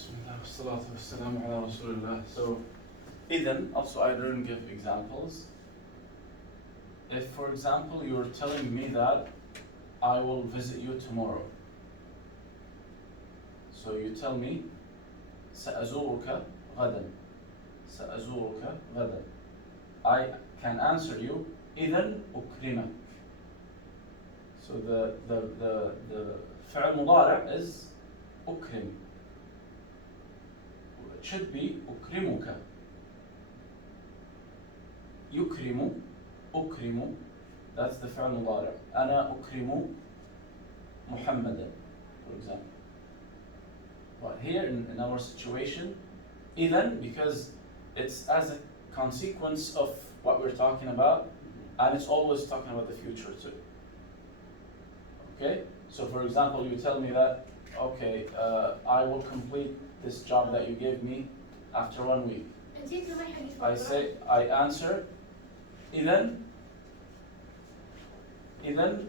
Bismillah, wassalatu wassalamu ala Rasulillah. So, idhan, also I didn't give examples. If, for example, you're telling me that I will visit you tomorrow. So you tell me, سأزورك غدا. سأزورك غدا. I can answer you, إذن أكرمك. So the فعل مضارع is أكرم. It should be أكرمك. يكرم أكرم. That's the فعل مضارع. أنا أكرم محمدا, for example. But here in our situation, إذن, because it's as a consequence of what we're talking about, and it's always talking about the future too. Okay? So for example, you tell me that, okay, I will complete this job that you gave me after 1 week. I answer, إذن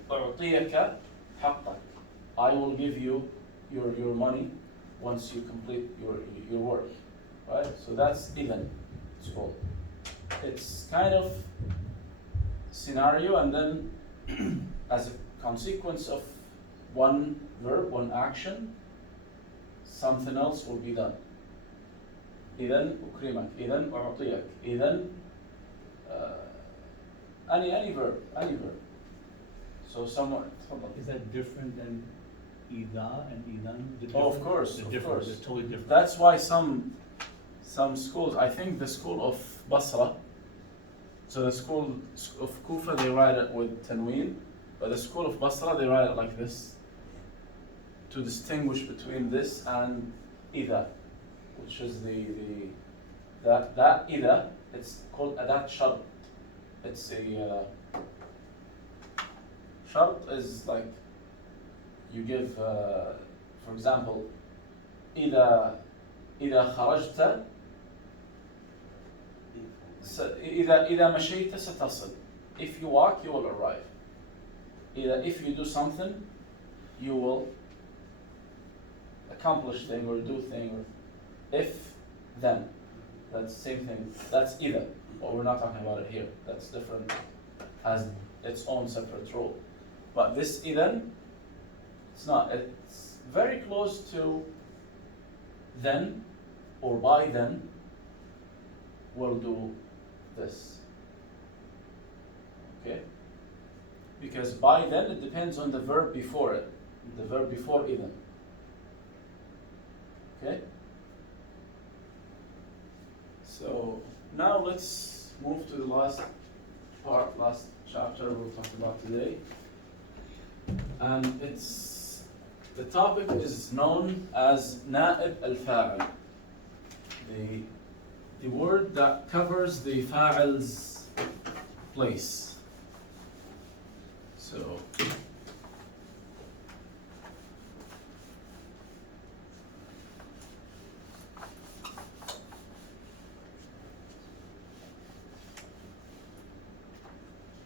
أعطيك حقك. I will give you your money once you complete your work. Right? So that's إذن, it's called. It's kind of scenario, and then as a consequence of one verb, one action, something else will be done. إذن أكرمك, إذن أعطيك, إذن any verb. So somewhat. Is that different than إذا and إذن? Oh, of course. They're totally different. That's why some schools, I think the school of Basra, so the school of Kufa, they write it with tanween, but the school of Basra, they write it like this, to distinguish between this and إذا, which is that إذا, it's called adat shart. It's a shart is like you give, for example, إذا خرجت إذا مشيت ستصل. If you walk, you will arrive. If you do something, you will accomplish thing or do thing. If, then. That's the same thing. That's either. But we're not talking about it here. That's different. Has its own separate role. But this إذن, it's not. It's very close to then or by then. We'll do this. Okay? Because by then it depends on the verb before it. The verb before إذن. Okay? So now let's move to the last part, last chapter we'll talk about today. And the topic is known as نائب الفاعل. The word that covers the fa'il's place. So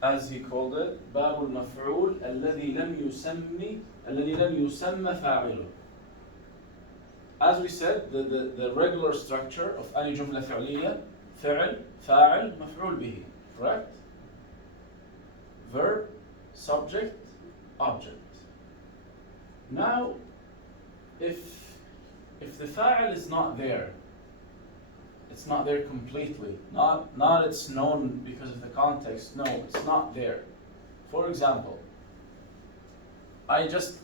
as he called it, باب المفعول الذي لم يسمى فاعله. As we said, the regular structure of any جملة فعلية, فعل, فاعل, مفعول به, correct? Verb, subject, object. Now, if the fa'il is not there, it's not there completely. Not it's known because of the context. No, it's not there. For example,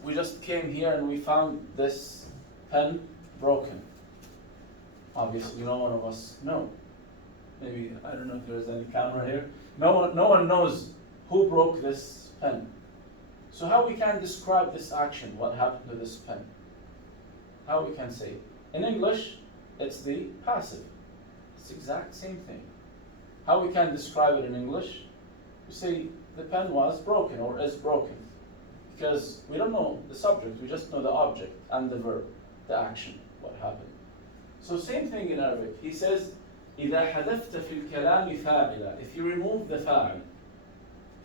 we just came here and we found this pen broken. Obviously, no one of us know. Maybe I don't know if there's any camera here. No one knows who broke this pen. So how we can describe this action? What happened to this pen? How we can say? In English, it's the passive. It's the exact same thing. How we can describe it in English? We say the pen was broken or is broken. Because we don't know the subject, we just know the object and the verb, the action, what happened. So same thing in Arabic. He says, إذا حذفت في الكلام فاعلا. If you remove the fa'il,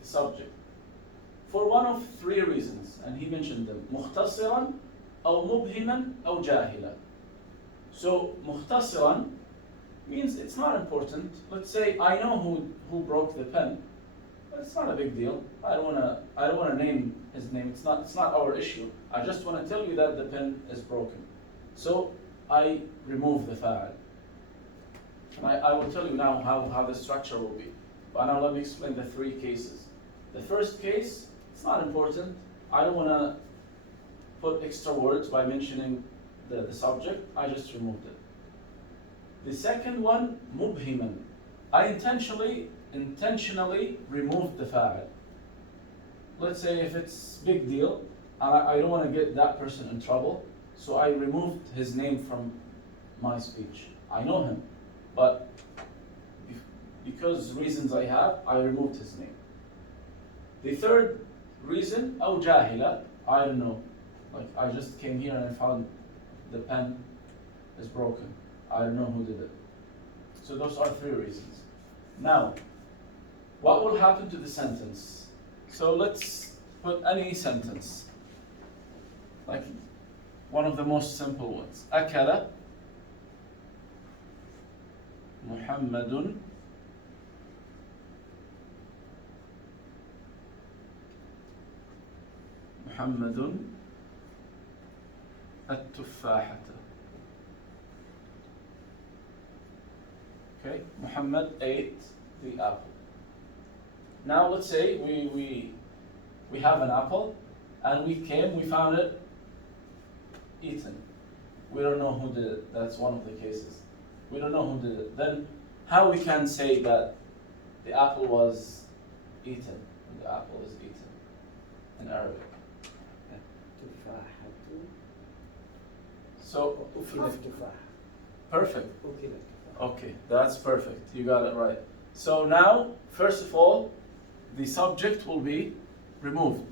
the subject, for one of three reasons, and he mentioned them: مختصرا أو مبهما أو جاهلا. So مختصرا means it's not important. Let's say I know who broke the pen. It's not a big deal. I don't wanna name his name. It's not our issue. I just wanna tell you that the pen is broken. So I remove the fa'al. And I will tell you now how the structure will be. But now let me explain the three cases. The first case, it's not important. I don't wanna put extra words by mentioning the subject. I just removed it. The second one, مبهما. I intentionally removed the fa'al. Let's say if it's big deal, and I don't want to get that person in trouble, so I removed his name from my speech. I know him, but because reasons I have, I removed his name. The third reason, أو جاهلة, I don't know. Like I just came here and I found the pen is broken. I don't know who did it. So those are three reasons. Now, what will happen to the sentence? So let's put any sentence. Like one of the most simple ones. أكل محمد التفاحة. Okay, Muhammad ate the apple. Now let's say we have an apple and we found it eaten. We don't know who did it. That's one of the cases. We don't know who did it. Then how we can say that the apple was eaten? The apple is eaten in Arabic. So perfect. Okay, that's perfect. You got it right. So now, first of all, the subject will be removed.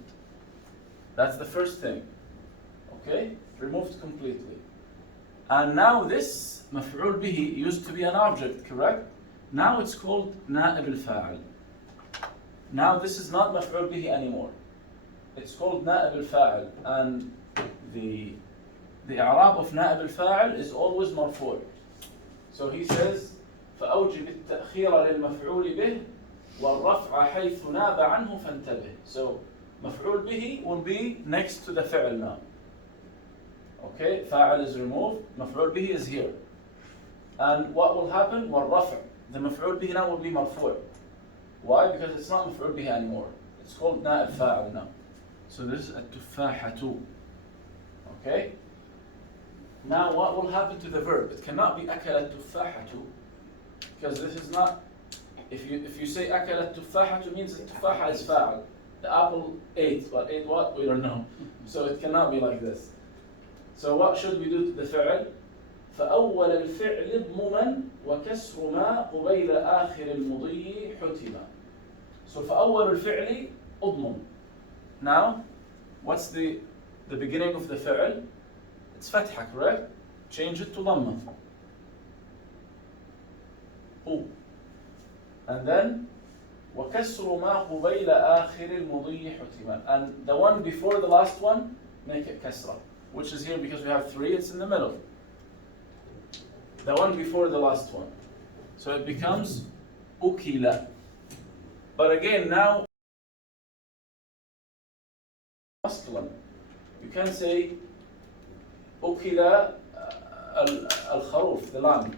That's the first thing. Okay? Removed completely. And now this مفعول به used to be an object, correct? Now it's called نائب الفاعل. Now this is not مفعول به anymore. It's called نائب الفاعل, and the إعراب of نائب الفاعل is always مرفوع. So he says فأوجب التأخير للمفعول به والرفع حيث ناب عنه فانتبه. So مفعول به will be next to the فعل now. Okay, فاعل is removed, مفعول به is here. And what will happen? والرفع. The مفعول به now will be مرفوع. Why? Because it's not مفعول به anymore. It's called نائب فاعل now. So this is التفاحة. Okay? Now what will happen to the verb? It cannot be أكلت تفاحة, because this is not, if you say أكلت تفاحة means the تفاحة is فاعل. The apple ate, but ate what? We don't know. So it cannot be like this. So what should we do to the فعل? فأول الفعل ضمما وكسر ما قبيل آخر المضي حتما. So فأول الفعل أضمم. Now, what's the beginning of the فعل? It's فتحة, correct? Change it to ضمة. And then وكسر ما قبيل آخر المضي حتما. And the one before the last one, make it كسرة, which is here because we have three, it's in the middle. The one before the last one. So it becomes أكل. But again, now masculine. You can say أكل الخروف, the lamb.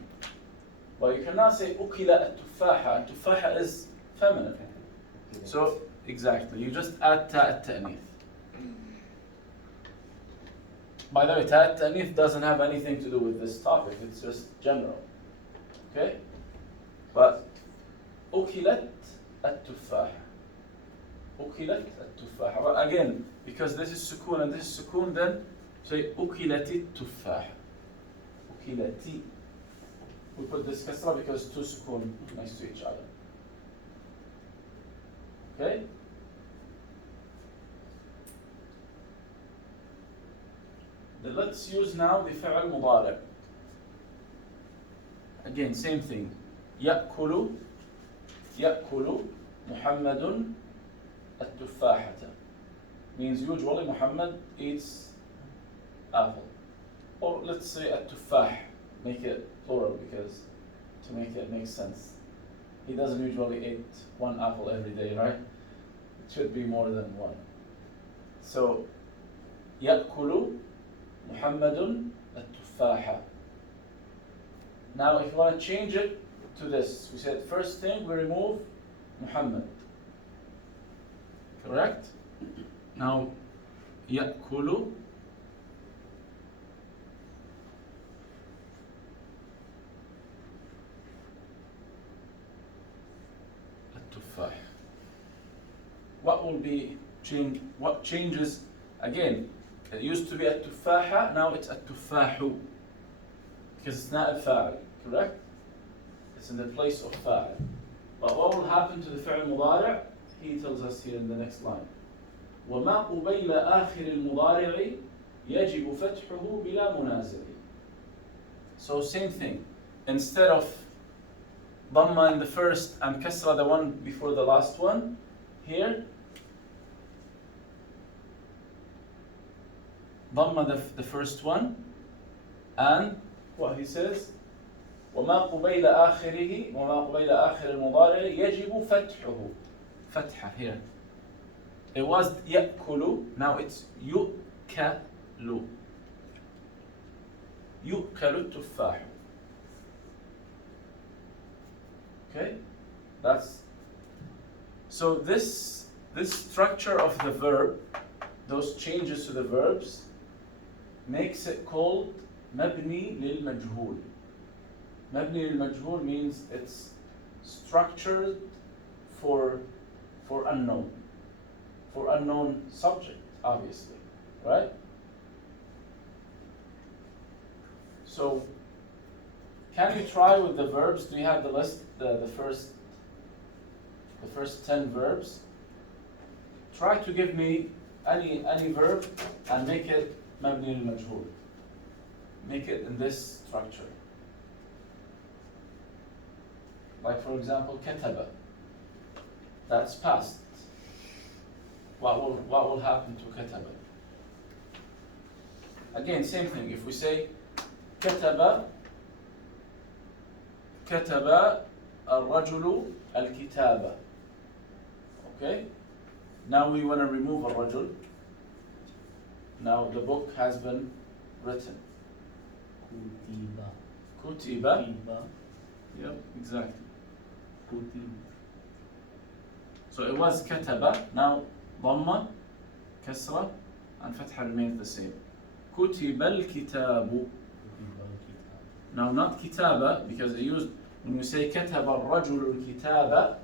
But you cannot say أكل التفاحة. التفاحة is feminine. So exactly, you just add تاء التأنيث. By the way, تاء التأنيث doesn't have anything to do with this topic. It's just general. Okay? But أكلت التفاحة. أكلت التفاحة. But again, because this is سكون and this is سكون, then say أكلت التفاحة. أكلت. We put this kasra because two sukun next to each other. Okay? Then let's use now the فعل مضارع. Again, same thing. يأكل محمد التفاحة. Means usually Muhammad eats apple. Or let's say التفاح. make it plural because to make it make sense. He doesn't usually eat one apple every day, right? It should be more than one. So, يأكل محمد التفاحة. Now, if you want to change it to this, we said first thing we remove Muhammad. Correct? Now, يأكل التفاح. What will be change? What changes? Again, it used to be التفاحة, now it's التفاح because it's not a فاعل, correct? It's in the place of فاعل. But what will happen to the فعل مضارع? He tells us here in the next line. وما قبيل آخر المضارع يجب فتحه بلا منازع. So same thing. Instead of ضمة in the first and كسرة the one before the last one, here ضمة the first one, and what he says وما قبيل آخره وما قبيل آخر المضارع يجب فتحه. فتحة here. It was يأكل, now it's يؤكل. يؤكل التفاح. Okay? That's so this structure of the verb, those changes to the verbs, makes it called مبني للمجهول. مبني للمجهول means it's structured for unknown. For unknown subject, obviously, right? So, can you try with the verbs? Do you have the list, the first 10 verbs? Try to give me any verb and make it مبني للمجهول. Make it in this structure. Like for example, كتب. That's past. What will happen to كتب? Again, same thing. If we say كتب الرجل الكتابة. Okay? Now we want to remove الرجل. Now the book has been written. كتب. Yep, exactly. So it was كتب. Now ضمة, كسرة, and فتحة remains the same. كتب الكتاب. Now not كتابة because they used when we say كتب الرجل الكتابة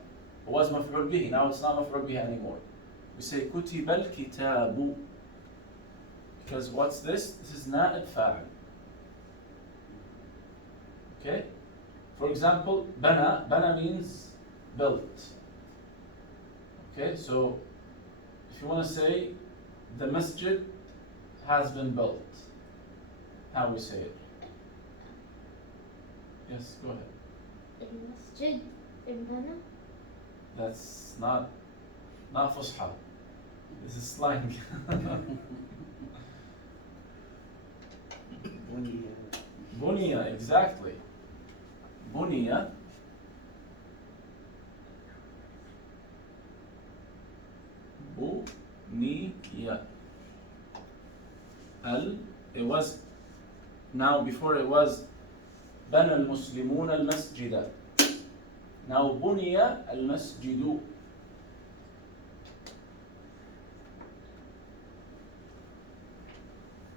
it was مفعول به. Now it's not مفعول به anymore. We say كتب الكتاب because what's this? This is نائب فاعل. Okay? For example, بنى means built. Okay, so if you want to say the masjid has been built, how we say it? Yes, go ahead. المسجد انبنى. That's not فصحى. This is slang. بني, exactly. بني. بني. It was, now before it was بنى المسلمون المسجد. Now بني المسجد.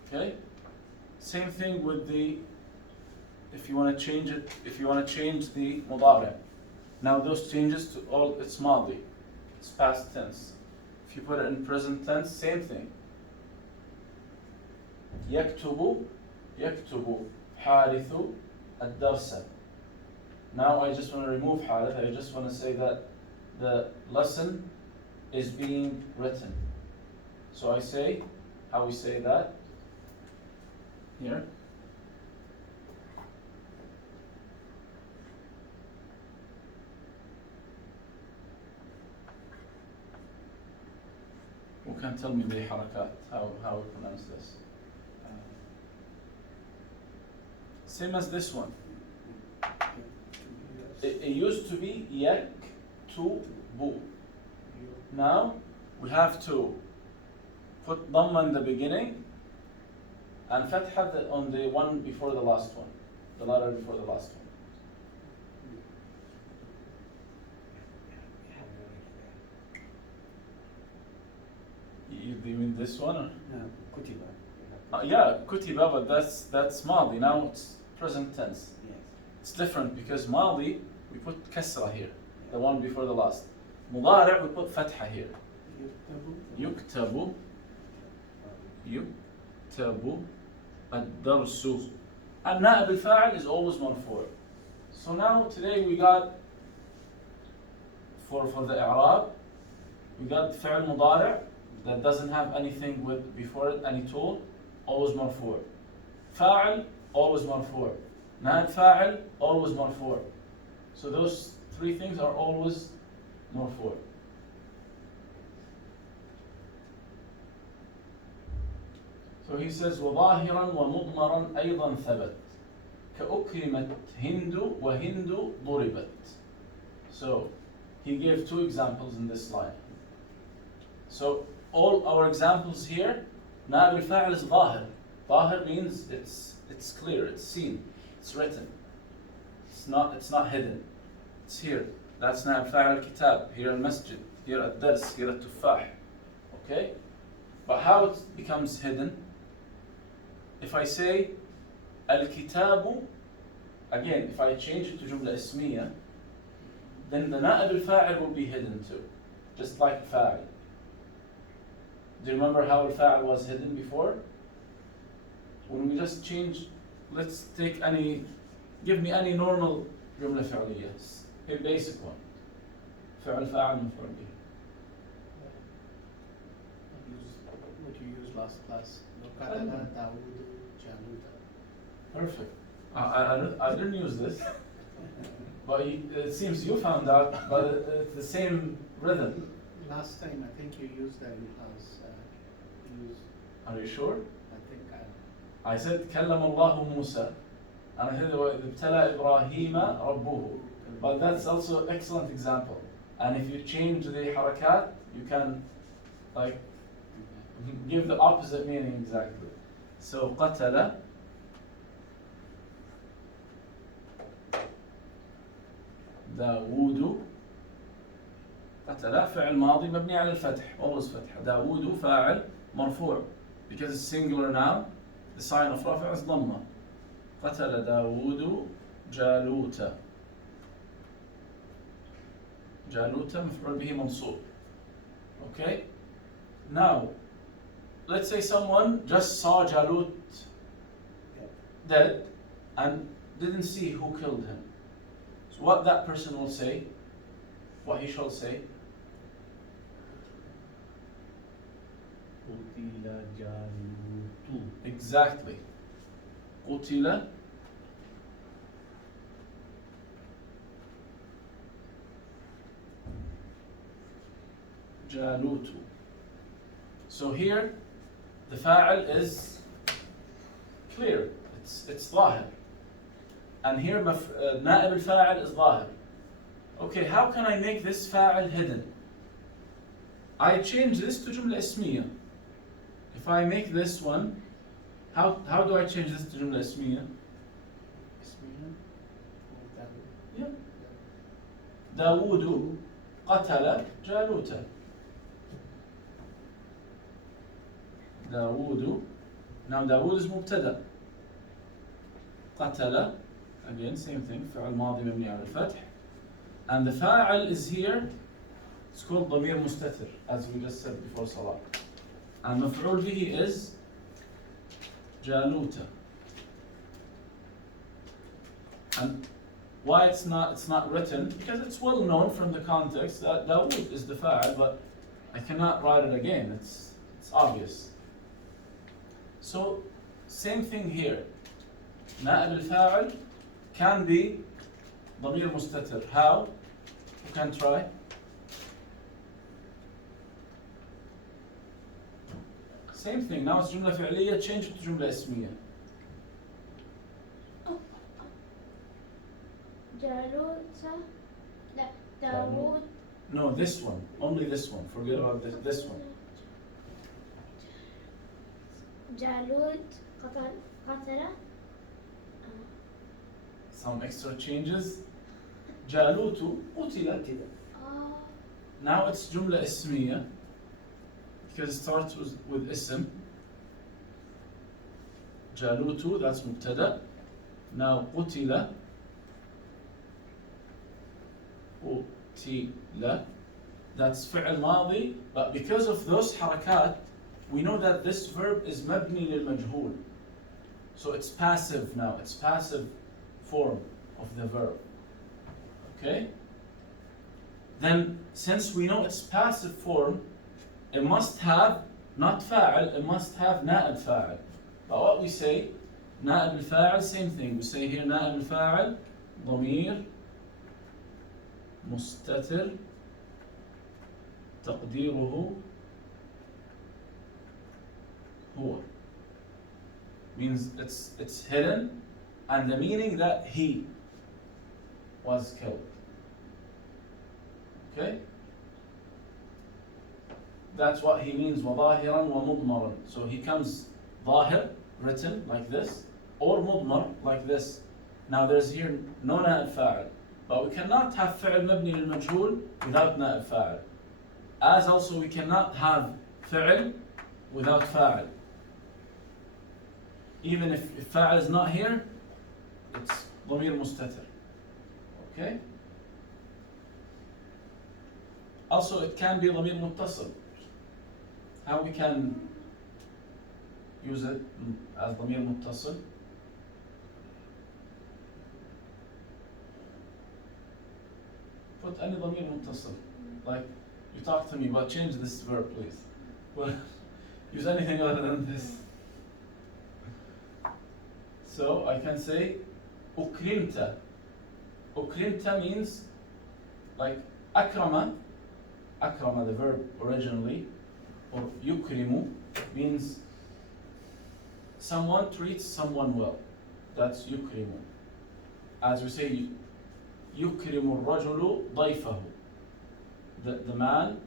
Okay? Same thing with the, if you want to change it, if you want to change the مضارع. Now those changes to all, it's ماضي. It's past tense. If you put it in present tense, same thing. يكتب حارث الدرس. Now I just want to remove حارث. I just want to say that the lesson is being written. So I say, how we say that? Here. Who can tell me بحركات how we pronounce this? Same as this one. It used to be yaktubu. Now we have to put dhamma in the beginning and fatha on the one before the last one, the letter before the last one. You mean this one? Or? No, kutiba. Yeah, kutiba, but that's madi. Now it's present tense. Yes. It's different because madi we put kasra here, the one before the last. Mudari' we put fatha here. Yuktabu. Yuktabu. Ad-darsu. And na'ib al-fa'il is always marfu'. So now today we got for the i'rab, we got fi'l mudari' that doesn't have anything with before it, any tool, always marfu'. Fa'il, always marfu'. Na'ib fa'il, always marfu'. So those three things are always marfu'. So he says وظاهرا ومضمرا أيضا ثبت كأكرمت هند وهند ضربت. So he gave two examples in this line. So all our examples here, نائب الفاعل is ظاهر. ظاهر means it's clear, it's seen, it's written. It's not hidden. It's here. That's نائب فاعل الكتاب. Here المسجد. Here الدرس. Here التفاح. Okay? But how it becomes hidden? If I say الكتاب, again, if I change it to جملة اسمية, then the نائب الفاعل will be hidden too, just like فاعل. Do you remember how الفاعل was hidden before? When we just change, let's take give me any normal جملة فعلية, a basic one. فعل فاعل مفعول به. What you used last class. Perfect. I didn't use this, but it seems you found out, but it's the same rhythm. Last time I think you used that in class. Are you sure? I think I said كلم الله موسى and I said ابتلى إبراهيم ربه, but that's also an excellent example. And if you change the harakat, you can like give the opposite meaning exactly. So قتل داوود. قتل فعل ماضي مبني على الفتح, always فتح. داوود فاعل مرفوع because it's singular now, the sign of رفع is ضمة. قتل داوود جالوت. جالوت مفعول به منصوب. Okay? Now, let's say someone just saw Jalut dead and didn't see who killed him. So what that person will say, what he shall say, قتل جالوت. exactly. قتل جالوت. So here, the fa'il is clear. It's ظاهر. And here, نائب الفاعل is ظاهر. Okay, how can I make this fa'il hidden? I change this to جملة اسمية. If I make this one, how do I change this to جملة اسمية? Yeah. داوود قتل جالوت. داوود. Now داوود is مبتدأ. قتل, again same thing, فعل ماضي مبني على الفتح. And the فاعل is here, it's called ضمير مستتر, as we just said before صلاة. And مفعول به is جالوت. And why it's not written? Because it's well known from the context that Dawood is the fa'il, but I cannot write it again. It's obvious. So same thing here. نائب الفاعل can be ضمير مستتر. How? You can try. Same thing. Now it's جملة فعلية. Change it to جملة اسمية. جالوت لا داوود No, this one. Only this one. Forget about this one. جالوت قتل Some extra changes. جالوت قتل. Now it's جملة اسمية because it starts with اسم. جالوت, that's مبتدأ. Now قتل. قتل. That's فعل ماضي, but because of those حركات, we know that this verb is مبني للمجهول. So it's passive now. It's passive form of the verb. Okay? Then, since we know it's passive form, it must have not فاعل, it must have نائب فاعل. But what we say, نائب الفاعل, same thing. We say here نائب الفاعل ضمير مستتر تقديره هو. Means it's hidden, and the meaning that he was killed. Okay? That's what he means, وظاهرا ومضمرا. So he comes ظاهر, written like this, or مضمر like this. Now there's here no نائب فاعل, but we cannot have فعل مبني للمجهول without نائب فاعل. As also we cannot have فعل without فاعل. Even if فاعل is not here, it's ضمير مستتر. Okay? Also, it can be ضمير متصل. How we can use it as ضمير متصل? Put any ضمير متصل. Like, you talk to me, but change this verb, please. Well, use anything other than this. So I can say أكرمت. أكرمت means like أكرم. أكرم, the verb originally, or يكرم means someone treats someone well. That's يكرم. As we say, يكرم الرجل ضيفه. The man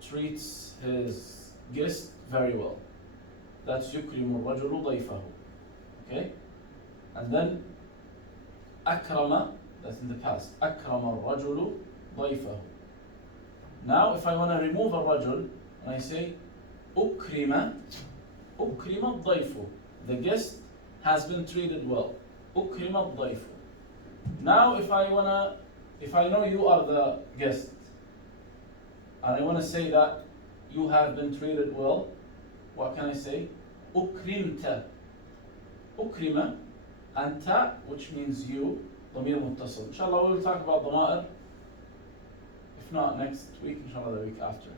treats his guest very well. That's يكرم الرجل ضيفه. Okay? And then أكرم, that's in the past. أكرم الرجل ضيفه. Now if I want to remove a رجل, and I say أكرم, أكرم الضيف. The guest has been treated well. أكرم الضيف. Now if I know you are the guest, and I want to say that you have been treated well, what can I say? أكرمت. أكرم أنت, which means you, ضمير متصل. Inshallah we'll talk about ضمائر. If not next week, inshallah the week after.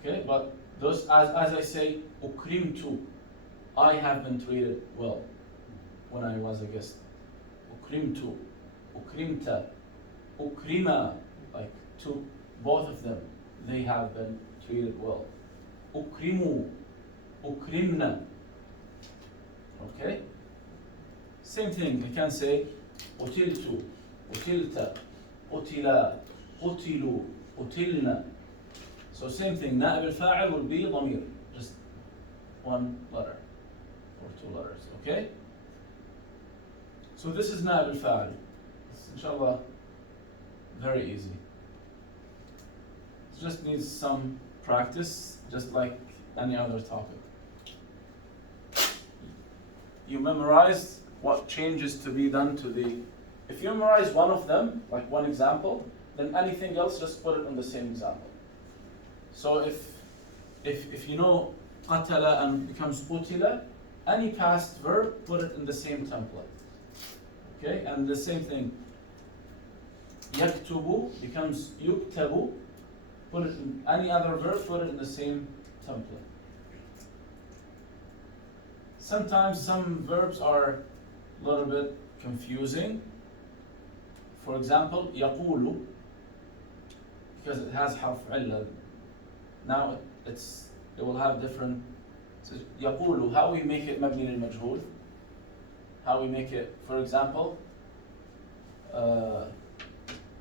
Okay, but those, as I say, أكرمت, I have been treated well when I was a guest. أكرمت, أكرمت, أكرم, like to both of them, they have been treated well. أكرموا, أكرمنا. Okay? Same thing, I can say قتلت, قتلت, قتلا, قتلوا, قتلنا. So same thing, نائب الفاعل will be ضمير, just one letter or two letters, okay? So this is نائب الفاعل. It's inshallah very easy. It just needs some practice, just like any other topic. You memorized what changes to be done to the. If you memorize one of them, like one example, then anything else just put it in the same example. So if you know قتل and becomes قتل, any past verb, put it in the same template. Okay, and the same thing. يكتب becomes يكتب, put it in any other verb, put it in the same template. Sometimes some verbs are a little bit confusing. For example, يقول, because it has حرف علة. Now it will have different. So يقول, how we make it مبني للمجهول? How we make it? For example,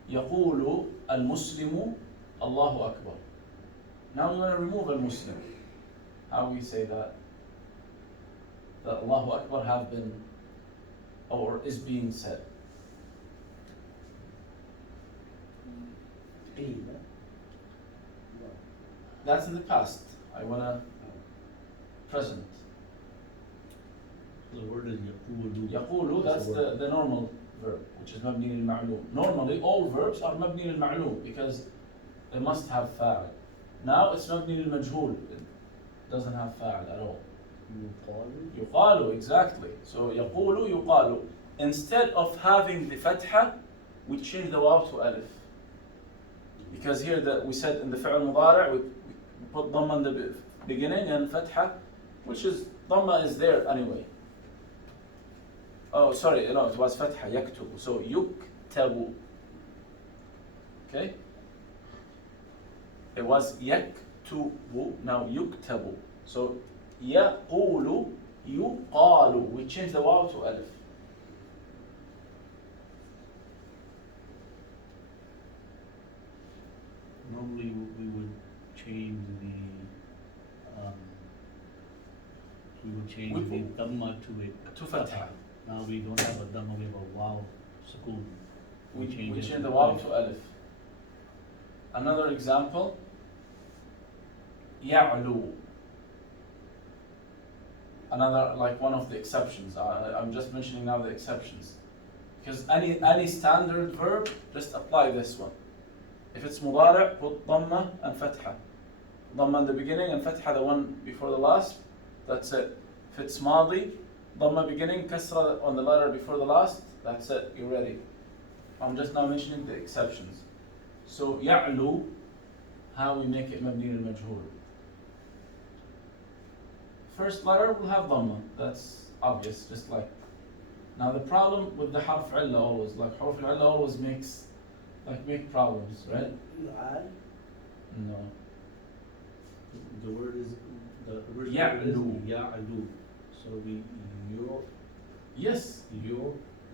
يقول المسلم الله أكبر. Now we want to remove al-Muslim. How we say that? That Allahu Akbar have been or is being said. That's in the past. I want to present. The word is يقول. يقول, that's the normal verb, which is مبني للمعلوم. Normally, all verbs are مبني للمعلوم because they must have فاعل. Now it's مبني للمجهول. It doesn't have فاعل at all. يقال, exactly. So يقول, يقال. Instead of having the fatha, we change the waw to alif. Because here we said in the فعل مضارع, we put dhamma in the beginning and fatha, which is, dhamma is there anyway. Oh, sorry, no, it was fatha, yaktubu. So yuktabu. Okay? It was yaktubu, now yuktabu. So yaqulu, yuqalu. We change the waw to alif. Normally we would change the dhamma to fatha. Now we don't have a dhamma, we have a waw sukoon. We change the waw to alif. Another example, ya'lu. Another, like one of the exceptions. I'm just mentioning now the exceptions. Because any standard verb, just apply this one. If it's mudari', put dhamma and fatha. Dhamma in the beginning and fatha the one before the last. That's it. If it's madi, dhamma beginning, kasra on the letter before the last. That's it. You're ready. I'm just now mentioning the exceptions. So ya'lu, how we make it mabni al-majhul. First letter will have dhamma. That's obvious. Just like now the problem with the harf illa always, like harf illa always make problems, right? No. The word is Ya'lu. Ya'lu. So we Yes.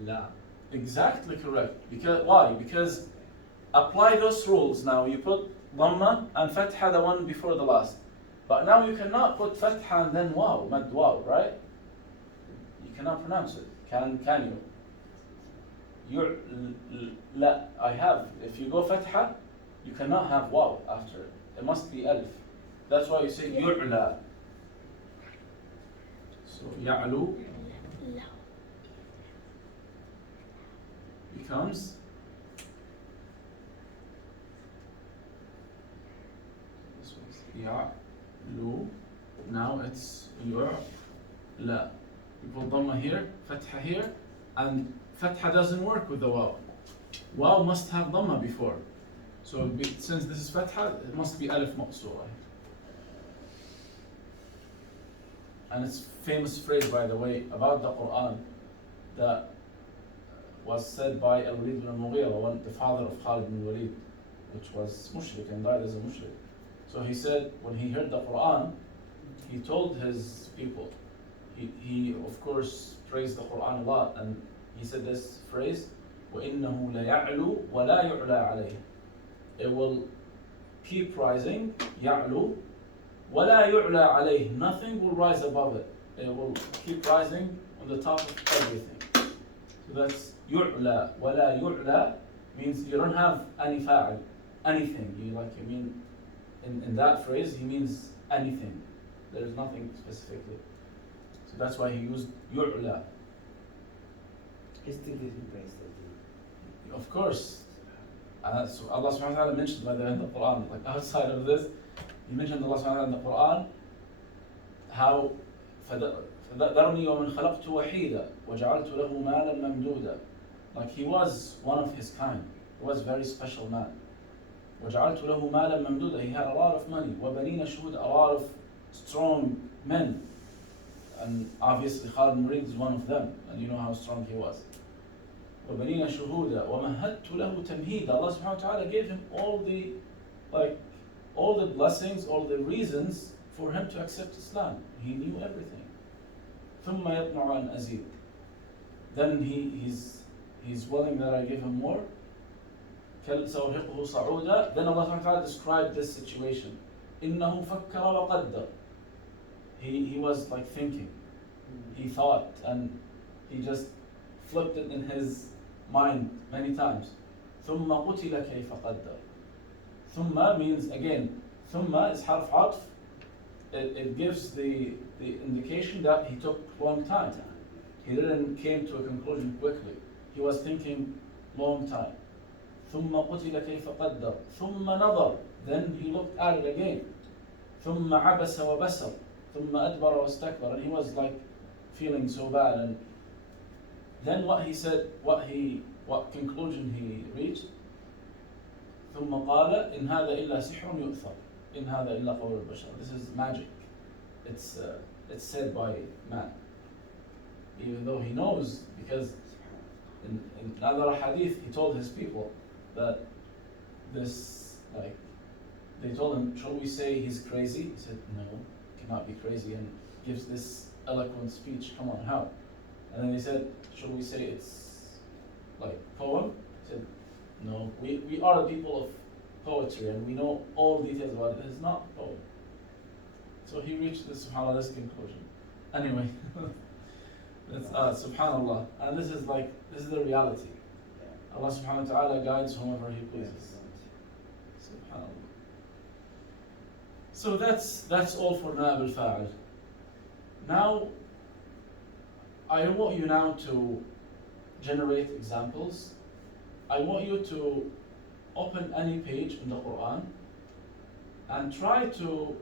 la. Exactly correct. Because why? Because apply those rules now. You put dhamma and fatha the one before the last. But now you cannot put fatha and then waw, mad waw, right? You cannot pronounce it. Can you? La, I have. If you go fatha, you cannot have waw after it. It must be alif. That's why you say yu'la. So ya'lu becomes this was ya'lu. Now it's yu'la. You put dhamma here, fatha here, and fatha doesn't work with the waw. Waw must have dhamma before. So since this is fatha, it must be alif maqsura. And it's famous phrase, by the way, about the Quran that was said by Al-Walid ibn al-Mughira, the father of Khalid ibn Walid, which was mushrik and died as a mushrik. So he said when he heard the Quran, he told his people, he of course praised the Quran a lot, and he said this phrase, وَإِنَّهُ لَيَعْلُو وَلَا يُعْلَى عَلَيْهِ. It will keep rising, يَعْلُو وَلَا يُعْلَى عَلَيْهِ. Nothing will rise above it. It will keep rising on the top of everything. So that's يُعْلَى. وَلَا يُعْلَى means you don't have any fa'al, anything. You mean in that phrase he means anything. There is nothing specifically. So that's why he used يُعْلَى. Of course. So Allah subhanahu wa ta'ala mentioned by the end of the Quran, like outside of this, He mentioned Allah subhanahu wa ta'ala in the Quran how فَذَرْنِي وَمَنْ خَلَقْتُ وَحِيدًا وَجَعَلْتُ لَهُ مَالًا مَمْدُودًا. Like he was one of his kind. He was a very special man. وَجَعَلْتُ لَهُ مَالًا مَمْدُودًا. He had a lot of money. وَبَنِينَ شُهُودًا. A lot of strong men. And obviously Khalid ibn Walid is one of them. And you know how strong he was. وَبَنِينَ شُهُودًا وَمَهَّدْتُ لَهُ تَمْهِيدًا. Allah subhanahu wa ta'ala gave him all the blessings, all the reasons for him to accept Islam. He knew everything. ثُمَّ يَطْمَعُ أَنْ أَزِيدَ. Then he he's willing that I give him more. سأرهقه صعودا. Then Allah Ta'ala described this situation. إنه فكر وقدر. He was like thinking. He thought and he just flipped it in his mind many times. ثم قتل كيف قدر. ثم means again. ثم is حرف عطف. It gives the indication that he took long time. He didn't came to a conclusion quickly. He was thinking long time. ثم قتل كيف قدر. ثم نظر. Then he looked at it again. ثم عبس وبسر. ثم أدبر واستكبر. And he was like feeling so bad. And then what he said, what conclusion he reached. ثم قال إن هذا إلا سحر يؤثر. إن هذا إلا قول البشر. This is magic. It's said by man. Even though he knows, because in another hadith he told his people that this, like, they told him, shall we say he's crazy? He said, no, cannot be crazy, and gives this eloquent speech. Come on, how? And then they said, shall we say it's like poem? He said, no, we are the people of poetry and we know all details about it. It's not poem. So he reached this, subhanAllah, this conclusion. Anyway, that's subhanAllah. And this is the reality. Allah subhanahu wa ta'ala guides whomever he pleases. Subhanallah. So that's all for Na'ib al-Fa'il. Now, I want you now to generate examples. I want you to open any page in the Quran and try to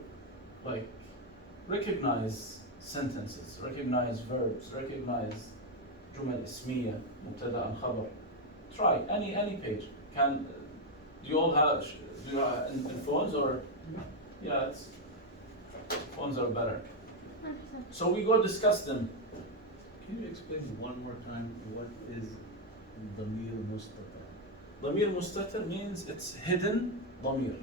recognize sentences, recognize verbs, recognize jumal ismiya, mubtada and khabar. Try any page. Do you all have in phones or? Yeah, phones are better. So we go discuss them. Can you explain one more time what is Damir Mustatir? Damir Mustatir means it's hidden Damir.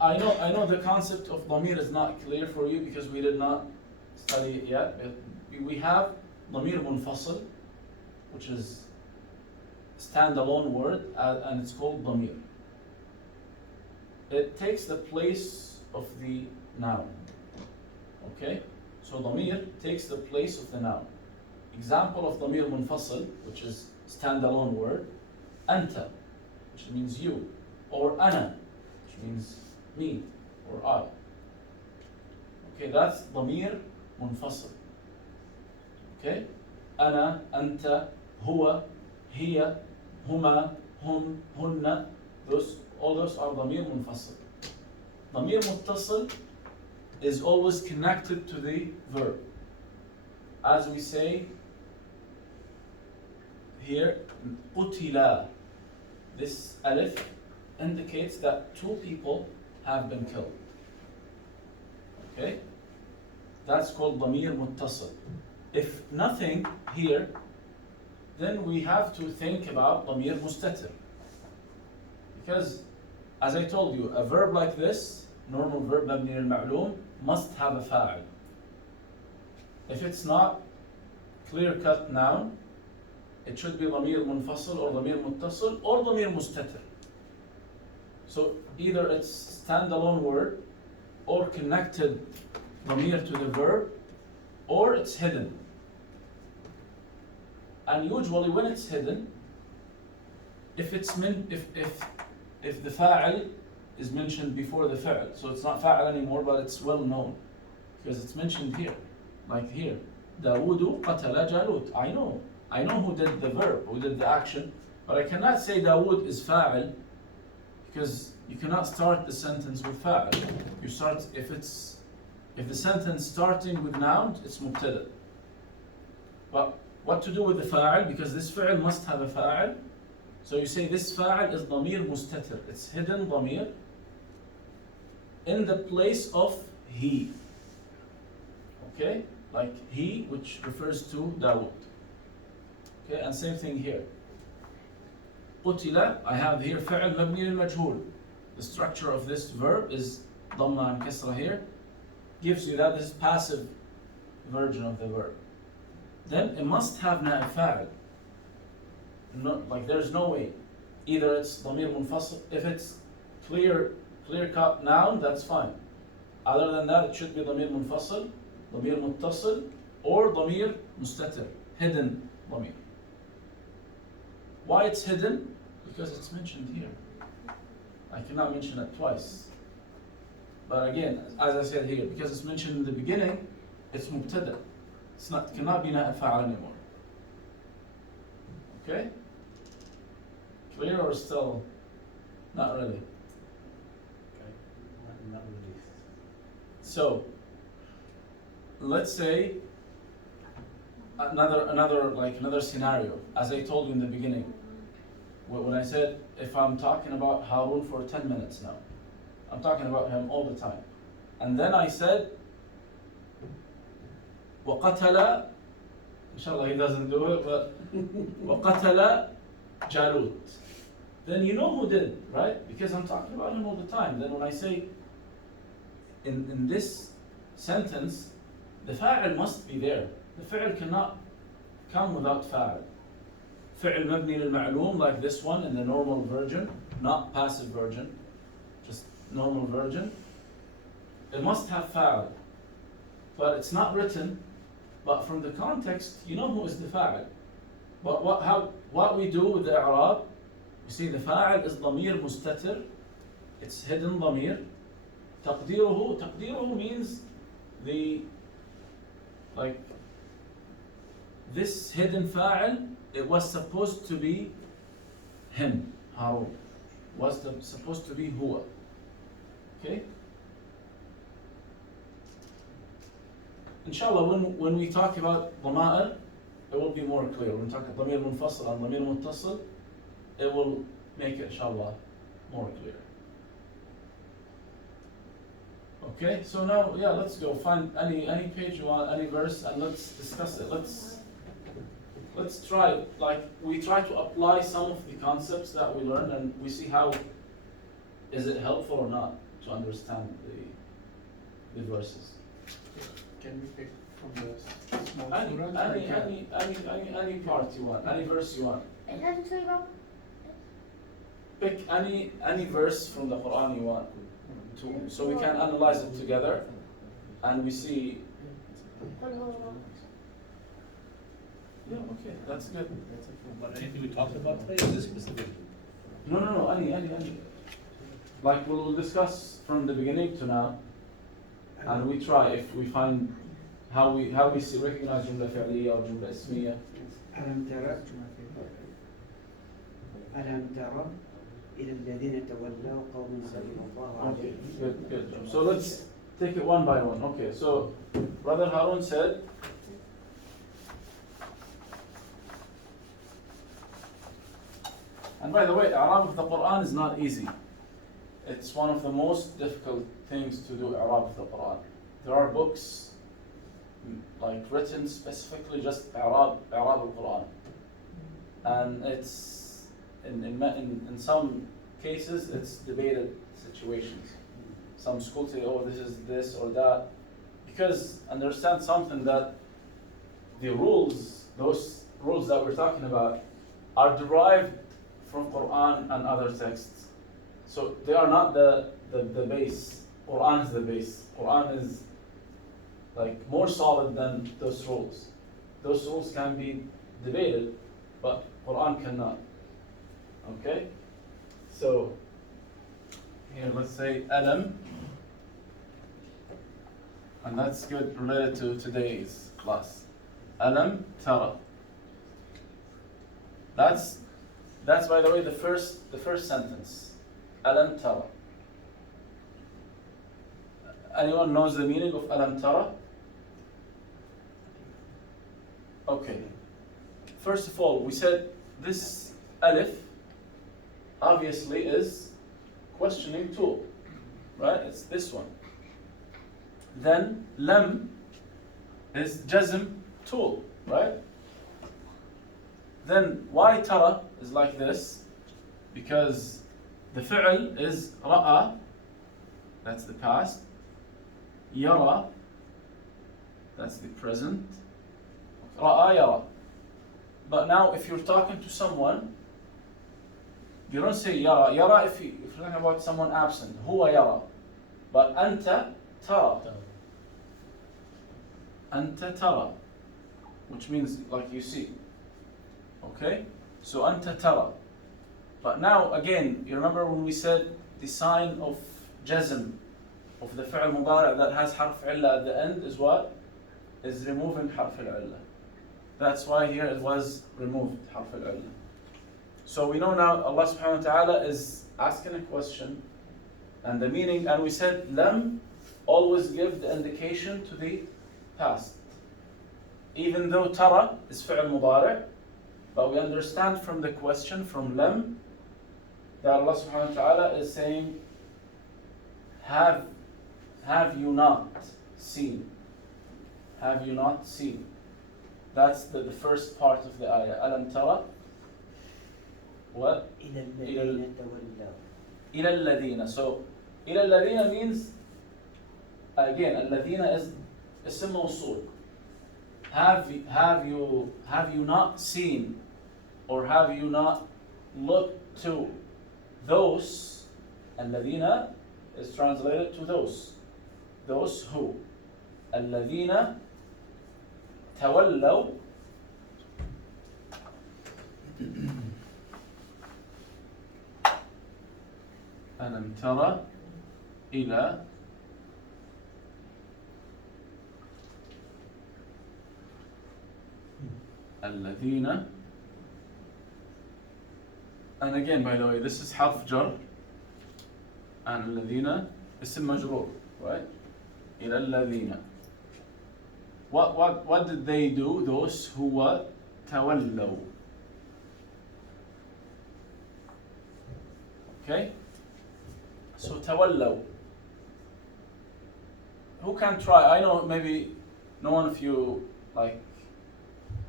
I know the concept of Damir is not clear for you because we did not study it yet. We have Damir Munfasil, which is a standalone word, and it's called Damir. It takes the place of the noun. Okay? So Damir takes the place of the noun. Example of Damir Munfasil, which is standalone word, Anta, which means you, or Ana, which means me or I. Okay, that's Damir Munfasil. Okay? Ana, Anta, Huwa, Hiya, Huma, Hum, Hunna, all those are Damir Munfasil. Damir Muttasil is always connected to the verb. As we say here, qutila. This alif indicates that two people have been killed. Okay? That's called Damir Muttasil. If nothing here, then we have to think about Damir Mustatir. Because, as I told you, a verb like this, normal verb mabni al-ma'lum, must have a fa'il. If it's not clear-cut noun, it should be Damir Munfasil or Damir Muttasil or Damir Mustatir. So either it's standalone word or connected Damir to the verb, or it's hidden. And usually when it's hidden, if the fa'il is mentioned before the fa'il, so it's not fa'il anymore, but it's well known because it's mentioned here, like here, Dawudu qatala Jalut. I know who did the verb, who did the action, but I cannot say Dawood is fa'il because you cannot start the sentence with fa'il. You start if the sentence starting with noun, it's mubtada. But what to do with the fa'il? Because this fa'il must have a fa'il. So you say this fa'il is Damir Mustatir. It's hidden Damir in the place of he. Okay? Like he, which refers to Dawood. Okay, and same thing here. Qutila, I have here fa'il mabni al-majhul. The structure of this verb is Dhamma and Kasra here. Gives you that this is passive version of the verb. then it must have نائب فاعل. No, like there's no way. Either it's ضمير منفصل, if it's clear cut noun, that's fine. Other than that, it should be ضمير منفصل, ضمير متصل, or ضمير مستتر, hidden ضمير. Why it's hidden? Because it's mentioned here. I cannot mention it twice. But again, as I said here, because it's mentioned in the beginning, it's مبتدأ. It's not, cannot be نائب فاعل anymore. Okay? Clear or still not really? Okay, not really. So let's say another scenario, as I told you in the beginning, when I said if I'm talking about Harun for 10 minutes now, I'm talking about him all the time, and then I said وقتل, inshallah he doesn't do it, but وقتل جالوت, then you know who did, right? Because I'm talking about him all the time. Then when I say in this sentence, the fa'il must be there. The fa'il cannot come without fa'il. فعل مبني للمعلوم, like this one in the normal version, not passive version, just normal version. It must have fa'il, but it's not written. But from the context, you know who is the fa'il. But what we do with the i'rab, you see the fa'il is ضمير مستتر, it's hidden ضمير. تقديره means the, like, this hidden fa'il, it was supposed to be him, Harun. Supposed to be huwa. Okay? Inshallah, when we talk about ضمائر, it will be more clear. When we talk about ضمير منفصل and ضمير متصل, it will make it, inshallah, more clear. Okay, so now, yeah, let's go find any page you want, any verse, and let's discuss it. Let's try, like, we try to apply some of the concepts that we learned, and we see how is it helpful or not to understand the verses. Can we pick from the small Any surahs? part you want, any verse you want. It has to say about Pick any verse from the Quran you want, so we can analyze it together, and we see. Yeah, okay, that's good. But anything we talked about today, is this specific? No, any. Like we'll discuss from the beginning to now, and we try if we find how we see recognize جملة فعلية or جملة اسمية. ألم ترى إلى الذين تولوا قوم سلم الله Okay, عليهم. good. So let's take it one by one. Okay, so Brother Harun said, and by the way, I'rab of the Quran is not easy. It's one of the most difficult things to do, I'rab of the Quran. There are books like written specifically just I'rab al-Quran, and it's in some cases it's debated situations. Some schools say, oh, this is this or that, because understand something, that the rules, those rules that we're talking about, are derived from Quran and other texts. So they are not the base. Quran is the base. Quran is like more solid than those rules. Those rules can be debated, but Quran cannot. Okay? So here let's say alam, and that's good related to today's class. Alam tara. That's by the way the first sentence. Alam tara. Anyone knows the meaning of alam tara? Okay. First of all, we said this alif obviously is questioning tool, right? It's this one. Then lam is jazm tool, right? Then why tara is like this? Because the fi'l is ra'a, that's the past. Yara, that's the present. رأى يرى. But now if you're talking to someone, you don't say يرى. يرى if you're talking about someone absent. هو يرى. But أنت ترى. أنت ترى. Which means like you see. Okay? So أنت ترى. But now again, you remember when we said the sign of jazm of the فعل مضارع that has حرف علة at the end is what? Is removing حرف العلة. That's why here it was removed حرف العلة. So we know now Allah subhanahu wa ta'ala is asking a question and the meaning, and we said lam always give the indication to the past. Even though tara is فعل مضارع, but we understand from the question, from lam, that Allah subhanahu wa ta'ala is saying, have you not seen? Have you not seen? That's the first part of the ayah. Alam tara? What? إلى الذين تولوا. إلى الذين. So, إلى الذين means, again, الذين is اسم موصول. Have you not seen, or have you not looked to those? الذين is translated to those. Those who. الذين تولوا ألم تر إلى الذين. And again, by the way, this is حرف جر, and الذين اسم مجرور, right? إلى الذين. What did they do? Those who were تولوا. Okay? So تولوا. Who can try? I know maybe no one of you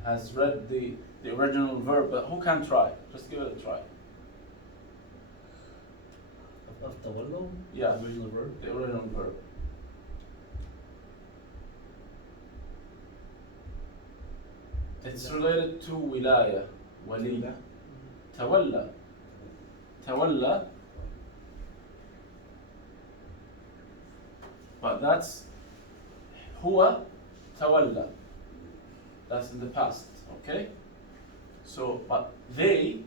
has read the original verb, but who can try? Just give it a try. Of tawallu? Yeah. Original verb? The original verb. It's related to wilaya, wali. Tawalla. Tawalla. But that's huwa tawalla. That's in the past, okay? So, but they,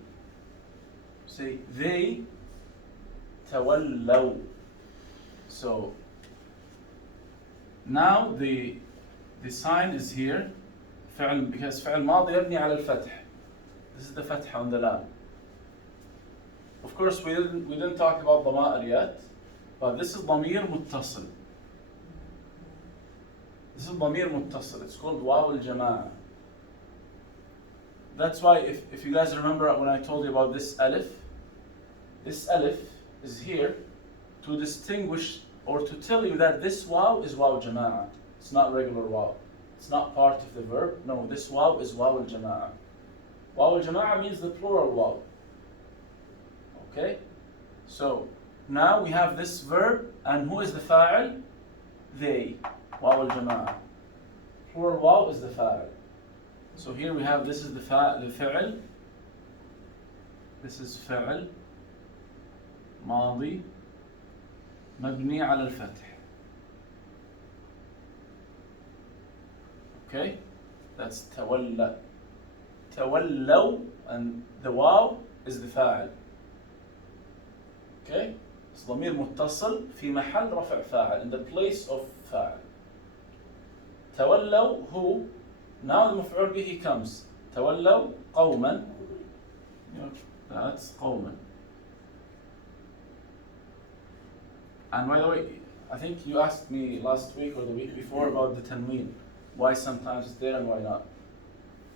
say they tawallaw. So, now the sign is here, فعل, because فعل ماضي يبني على الفتح. This is the fatha on the lam. Of course, we didn't talk about ضمائر yet, but this is ضمير متصل. This is ضمير متصل. It's called واو الجماعة. That's why if you guys remember when I told you about this alif is here to distinguish or to tell you that this waw is waw jama'a. It's not regular waw. It's not part of the verb. No, this waw is waw al-jama'a. Waw al-jama'a means the plural waw. Okay? So, now we have this verb, and who is the fa'il? They. Waw al-jama'a. Plural waw is the fa'il. So here we have, this is the fi'l. This is fi'l ماضي مبني على الفتح. Okay? That's تولى. تولوا, and the واو is the فاعل. Okay? It's ضمير متصل في محل رفع فاعل, in the place of فاعل. تولوا who? Now the مفعول به comes. تولوا قوما. That's قوما. And by the way, I think you asked me last week or the week before about the tanween. Why sometimes it's there and why not.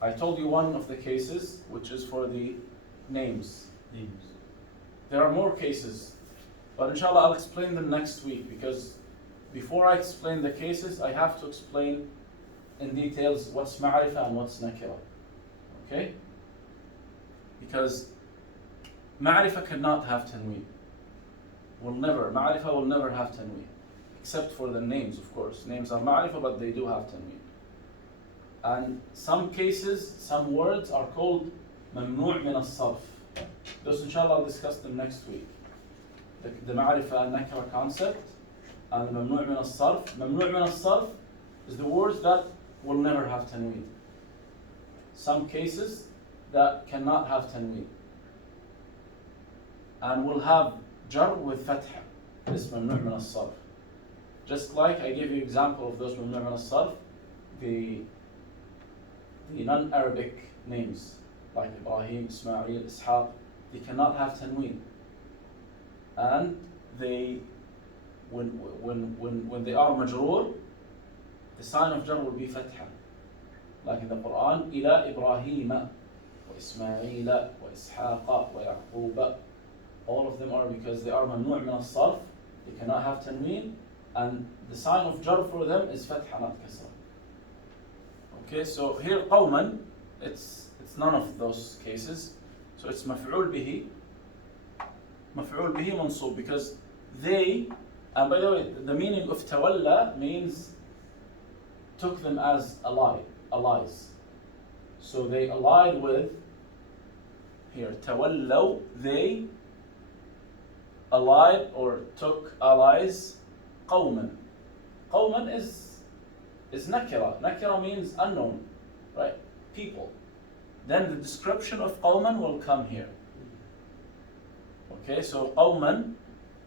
I told you one of the cases, which is for the names. There are more cases, but inshallah I'll explain them next week, because before I explain the cases, I have to explain in details what's ma'rifah and what's nakira. Okay? Because ma'rifah cannot have tanween. Ma'rifah will never have tanween. Except for the names, of course. Names are ma'rifah, but they do have tanween. And some cases, some words are called ممنوع من الصرف. Those inshallah I'll discuss them next week. The معرفة النكرة concept and ممنوع من الصرف. ممنوع من الصرف is the words that will never have tanween. Some cases that cannot have tanween. And will have jar with fatha. This ممنوع من الصرف. Just like I gave you example of those ممنوع من الصرف, the non-Arabic names like Ibrahim, Ismail, Ishaq, they cannot have tanween. And they, when they are majroor, the sign of jar will be fatha. Like in the Quran, إلى إبراهيم وإسماعيل وإسحاق ويعقوب. All of them are because they are ممنوع من الصرف. They cannot have tanween, and the sign of jar for them is fatha, not kasra. Okay, so here قوما, it's none of those cases. So it's مفعول به. مفعول به منصوب because they, and by the way, the meaning of تولى means took them as allies. So they allied with, here, تولوا, they allied or took allies, قوما. قوما is nakira. Nakira means unknown, right? People. Then the description of قوما will come here. Okay, so قوما,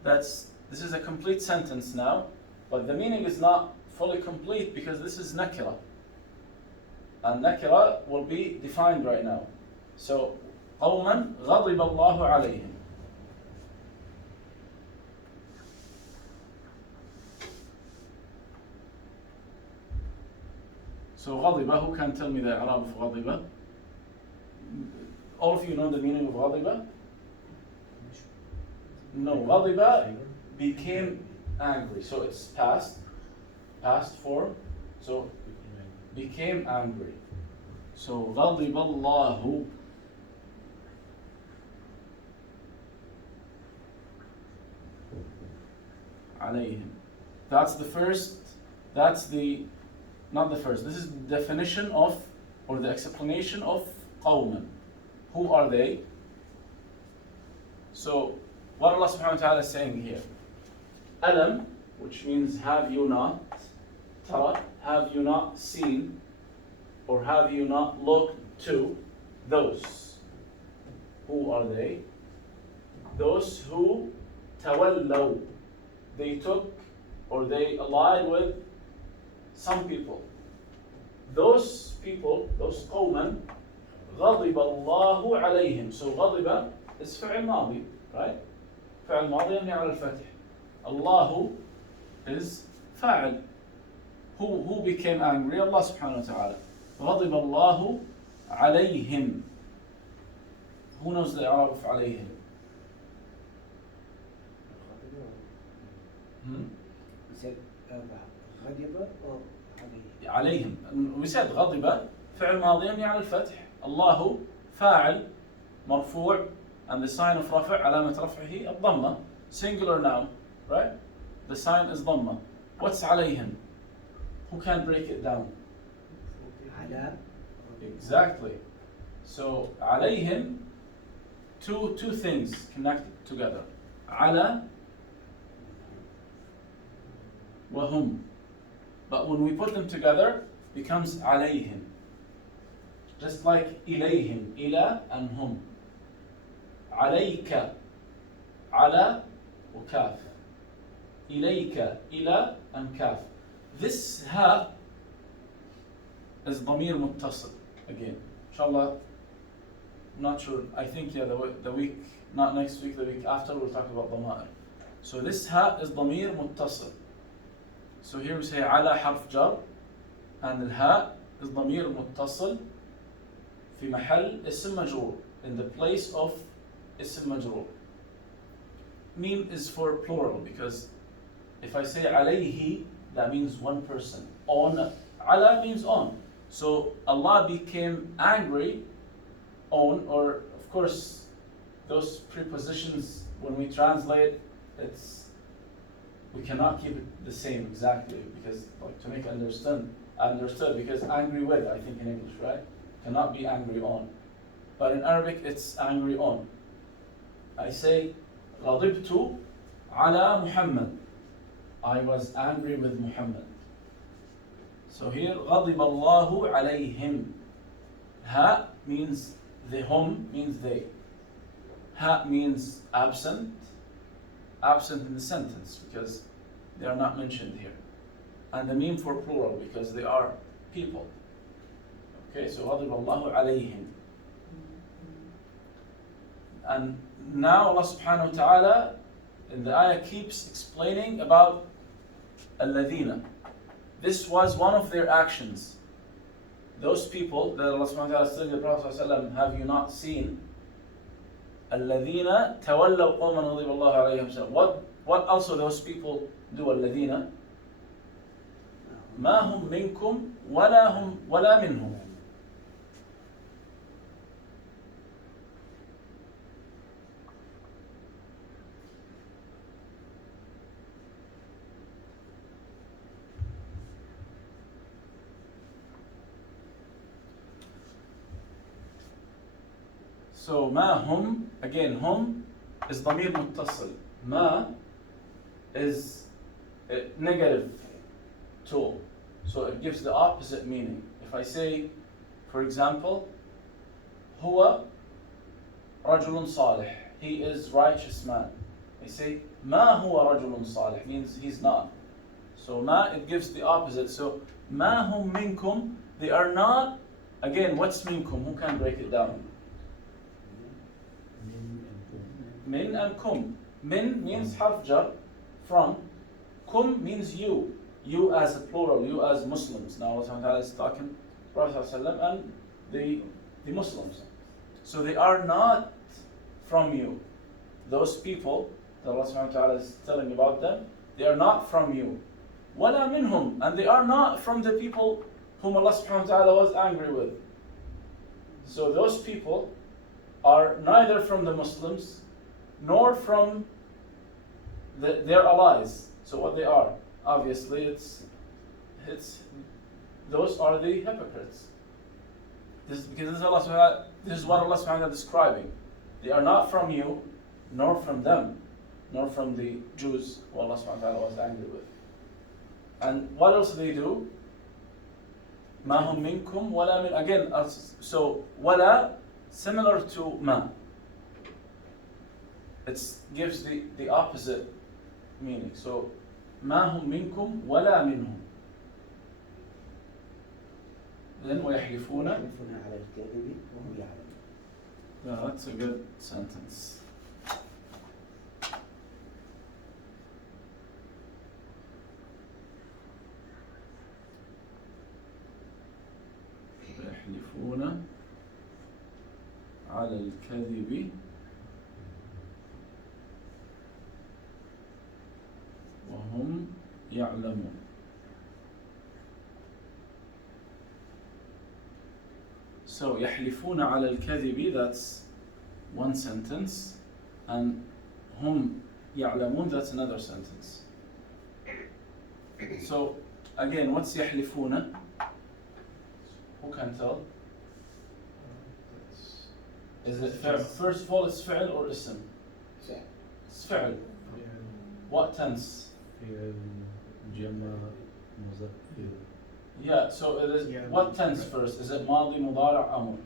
this is a complete sentence now, but the meaning is not fully complete because this is nakira. And nakira will be defined right now. So قوما غضب الله عليهم. So غضب, who can tell me the Arab of غضب? All of you know the meaning of غضب? No, غضب became angry. So it's past form. So became angry. So غضب الله عليهم. That's the first, not the first. This is the definition of, or the explanation of قوما. Who are they? So, what Allah subhanahu wa ta'ala is saying here. Alam, which means have you not, tara, have you not seen, or have you not looked to, those. Who are they? Those who tawallaw, they took, or they allied with some people. Those people, those قوما, غضب الله عليهم. So غضب is فعل ماضي, right? فعل ماضي يبني على الفتح. الله is فاعل. Who became angry? Allah subhanahu wa ta'ala. غضب الله عليهم. Who knows the Arab of عليهم? You said غضب or عليهم. We said غضب فعل ماضي يبني على الفتح. الله فاعل مرفوع, and the sign of رفع علامة رفعه الضمة. Singular noun, right? The sign is ضمة. What's عليهم? Who can break it down? على. Exactly. So عليهم, two things connected together. على وهم. But when we put them together, becomes عليهم. Just like إليهم, إلى and هم. عليك, على وكاف. إليك, إلى and كاف. This ها is ضمير متصل. Again, inshallah, not sure, I think the week, not next week, the week after, we'll talk about ضمائر. So this ها is ضمير متصل. So here we say على حرف جر, and الهاء is ضمير متصل في محل اسم مجرور, in the place of اسم مجرور. Mim is for plural because if I say عليه, that means one person. On, على means on. So Allah became angry on, or of course those prepositions when we translate, we cannot keep it the same exactly because, like, to make understand, Understood? Because angry with, I think in English, right? Cannot be angry on. But in Arabic, it's angry on. I say, غضبت على محمد. I was angry with Muhammad. So here, غضب الله عليهم. Ha means the hum means they. Ha means absent. Absent in the sentence because they are not mentioned here. And the meme for plural because they are people. Okay, so غضب الله عليهم. And now Allah subhanahu wa ta'ala in the ayah keeps explaining about الذين. This was one of their actions. Those people that Allah subhanahu wa ta'ala said to the Prophet ﷺ, have you not seen? الذين تولوا قوما غضب الله عليهم. What also those people do? الذين ما هم منكم ولا منهم. So ما هم, again هم is ضمير متصل. ما is a negative tool. So it gives the opposite meaning. If I say, for example, هو رجل صالح. He is righteous man. I say ما هو رجل صالح means he's not. So ما, it gives the opposite. So ما هم منكم, they are not. Again, what's منكم? Who can break it down? Min and kum. Min means harf jar, from. Kum means you. You as a plural, you as Muslims. Now Allah subhanahu wa ta'ala is talking to Prophet ﷺ and the Muslims. So they are not from you. Those people that Allah subhanahu wa ta'ala is telling about them, they are not from you. وَلَا minhum, and they are not from the people whom Allah subhanahu wa ta'ala was angry with. So those people are neither from the Muslims nor from their allies. So what they are, obviously, it's those are the hypocrites. This is what Allah subhanahu wa ta'ala is describing. They are not from you, nor from them, nor from the Jews who Allah subhanahu wa ta'ala was angry with. And what else do they do? ما هم منكم ولا من, again, so ولا similar to ma. It gives the opposite meaning. So ما هم منكم ولا منهم. Then ويحلفون. يحلفون على الكذب وهم يعلمون. Yeah, that's a good sentence. يحلفون على الكذب وهم يعلمون. So يحلفون على الكذب, that's one sentence, and هم يعلمون, that's another sentence. So again, what's يحلفون? Who can tell? Is it fi'l? First of all, it's fi'l or ism? It's fi'l. What tense? Yeah, so it is. What tense first? Is it ماضي مضارع أمر?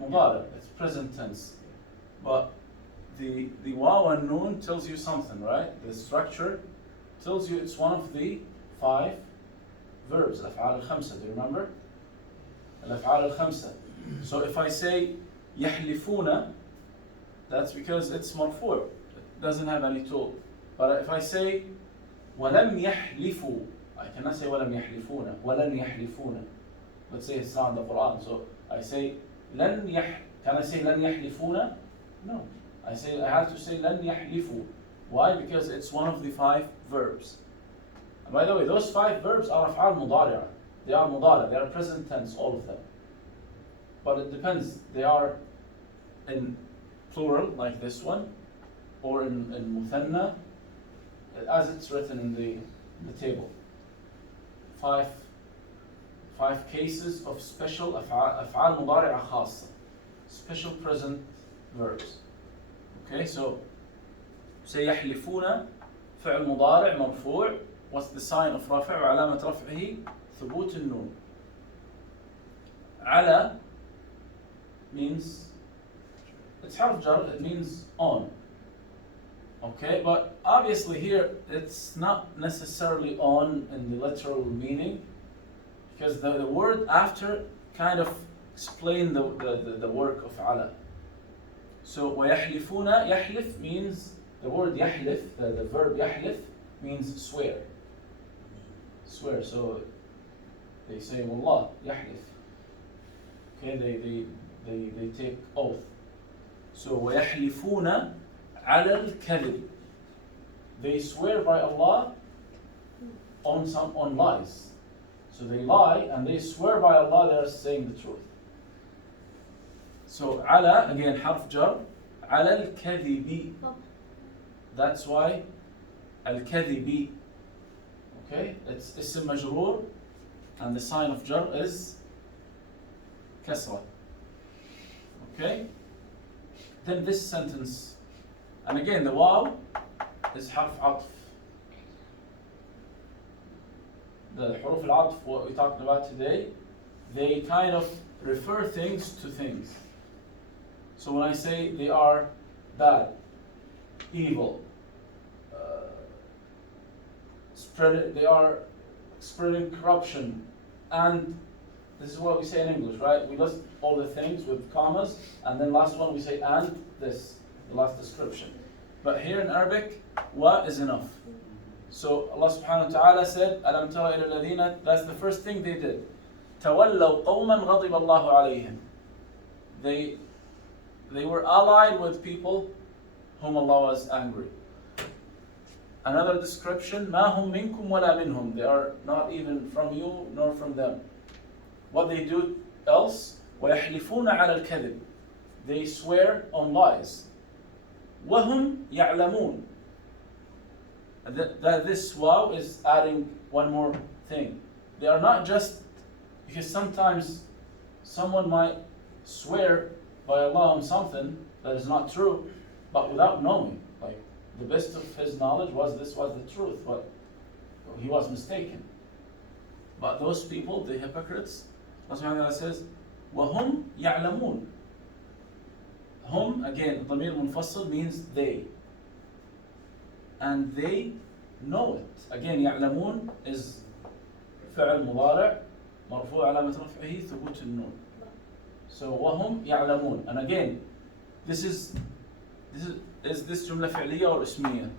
مضارع. It's present tense. But the waw and noon tells you something, right? The structure tells you it's one of the 5 verbs. الأفعال الخمسة. Do you remember? الأفعال الخمسة. So if I say يحلفون, that's because it's مرفوع. It doesn't have any tool. But if I say ولم يحلفوا, I cannot say ولم يحلفون. ولن يحلفون. Let's say it's not in the Quran. So I say لن Can I say لن يحلفون? No. I have to say لن يحلفوا. Why? Because it's one of the 5 verbs. And by the way, those 5 verbs are أفعال مضارعة. They are مضارع. They are present tense, all of them. But it depends. They are in plural, like this one, or in muthanna, as it's written in the table. 5 5 cases of special أفعال مضارعة خاصة, special present verbs. Okay, so سيحلفون فعل مضارع مرفوع. What's the sign of رفع وعلامة رفعه ثبوت النون. على means it's حرف جر, it means on. Okay, but obviously here it's not necessarily on in the literal meaning, because the word after kind of explain the work of على. So ويحلفون, يحلف means, the word يحلف, the verb يحلف means swear. Swear, so they say والله يحلف. Okay, they take oath. So ويحلفون على الكذب. They swear by Allah on lies. So they lie and they swear by Allah they are saying the truth. So على, again حرف جر, على الكذب. That's why الكذب. Okay, it's اسم مجرور and the sign of jar is كسرة. Okay, then this sentence, and again the واو is حرف عطف. The حروف العطف, what we talked about today, they kind of refer things to things. So when I say they are bad, evil, they are spreading corruption, and this is what we say in English, right? We list all the things with commas, and then last one we say and this, the last description. But here in Arabic, wa is enough. So Allah subhanahu wa ta'ala said, أَلَمْ تَرَ إِلَى الَّذِينَ, that's the first thing they did. تَوَلَّوْا قَوْمًا غَضِبَ اللَّهُ عَلَيْهِمْ. They were allied with people whom Allah was angry. Another description, مَا هُمْ مِنْكُمْ وَلَا مِنْهُمْ. They are not even from you nor from them. What they do else, وَيَحْلِفُونَ عَلَى الْكَذِبِ. They swear on lies. وَهُمْ يَعْلَمُونَ. That this wow is adding one more thing. They are not just, because sometimes someone might swear by Allah on something that is not true, but without knowing. Like the best of his knowledge was this was the truth, but he was mistaken. But those people, the hypocrites, Allah subhanahu wa ta'ala says, وَهُمْ يَعْلَمُونَ. Hum, again, ضمير منفصل means they. And they know it. Again, يعلمون is فعل مضارع مرفوع علامة رفعه ثبوت النون. So وهم يعلمون. And again, is this جملة فعلية or اسمية?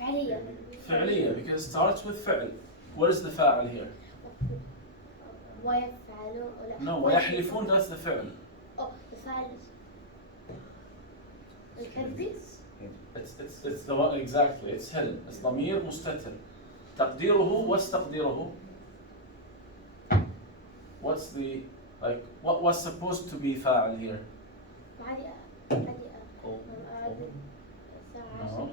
فعلية. فعلية, because it starts with فعل. What is the فاعل here? ويفعلون. No, ويحلفون, that's the فعل. Oh, the فعل. الكذب. It's the one, exactly, it's hidden. It's ضمير مستتر. تقديره, what's تقديره? What's the, like, what was supposed to be فاعل here? No.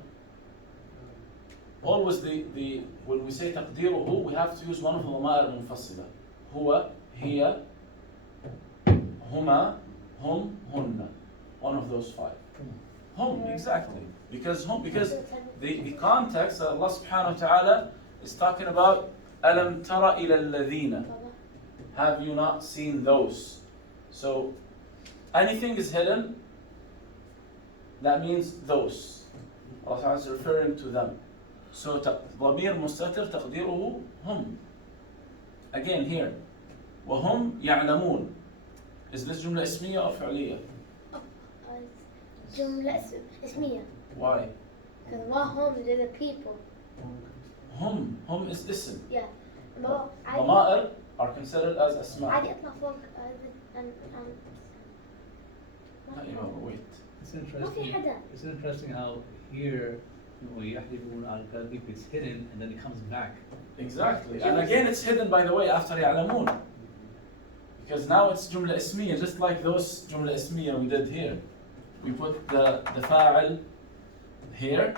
Always when we say تقديره, we have to use one of the ضمائر المنفصلة. هو, هي, هما, هم, هن. One of those 5. Hum, exactly. Because the context that Allah subhanahu wa ta'ala is talking about أَلَمْ تَرَ إِلَى الَّذِينَ. Have you not seen those? So anything is hidden, that means those. Allah ta'ala is referring to them. So ضمير مستتر تقديره هم. Again here, وهم يعلمون. Is this جملة اسمية or فعلية? جملة اسمية. Why? Because وهم, they're the people. هم is اسم. Yeah. ضمائر are considered as أسماء. عادي أطلع فوق Wait. It's interesting how here يحلفون على الكذب, it's hidden and then it comes back. Exactly. And again it's hidden, by the way, after يعلمون. Because now it's جملة اسمية, just like those جملة اسمية we did here. We put the فاعل here,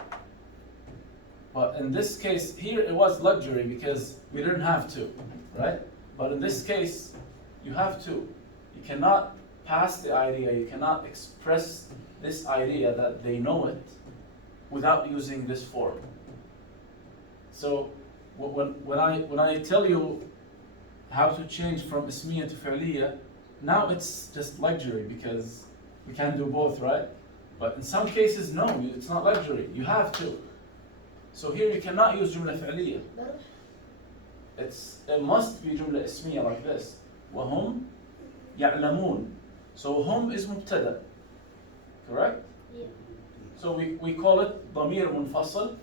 But in this case, here it was luxury because we didn't have to, right? But in this case, you have to. You cannot pass the idea, you cannot express this idea that they know it without using this form. So when I tell you how to change from ismiya to fi'liya, now it's just luxury because we can do both, right? But in some cases, no, it's not luxury. You have to. So here you cannot use jumla fi'liya. It must be jumla ismiya like this. وهم يعلمون. So hum is mubtada. Correct? Yeah. So we call it ضمير منفصل.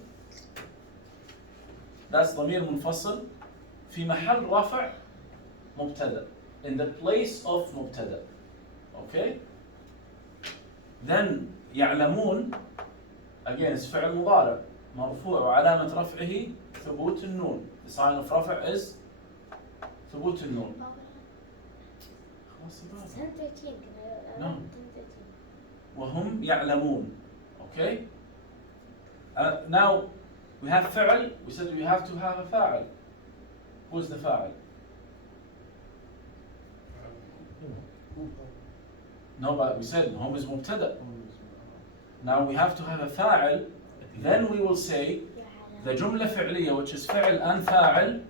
That's ضمير منفصل في محل رفع مبتدا. In the place of مبتدا. Okay? Then يعلمون again is فعل مضارع مرفوع وعلامة رفعه ثبوت النون. The sign of رفع is ثبوت النون. خلاص يا بابا. 10:13. No. وهم يعلمون. Okay? Now we have فعل. We said we have to have a فاعل. Who's the فاعل? No, but we said هم is مبتدأ. Now we have to have a فاعل. Then we will say the جملة فعلية, which is فعل and فاعل,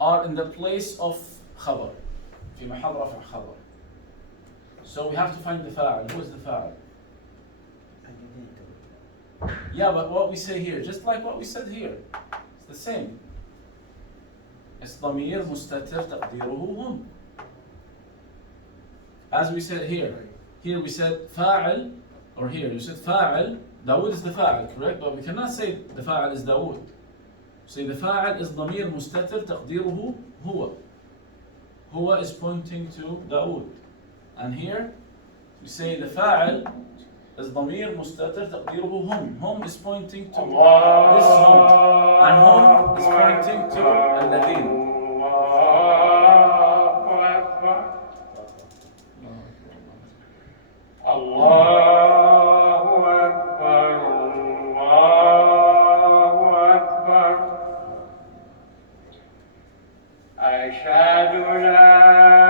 are in the place of خبر. في محل رفع خبر. So we have to find the فاعل. Who is the فاعل? Yeah, but what we say here, just like what we said here, it's the same. It's ضمير مستتر تقديره هم. As we said here we said فاعل, or here you said فاعل. Dawood is the فاعل, correct? But we cannot say the فاعل is Dawood. Say the فاعل is ضمير مستتر تقديره هو. هو is pointing to Dawood. And here we say the فاعل is ضمير مستتر تقديره هم. هم is pointing to this هم. And هم is pointing to الذين. أشهد لا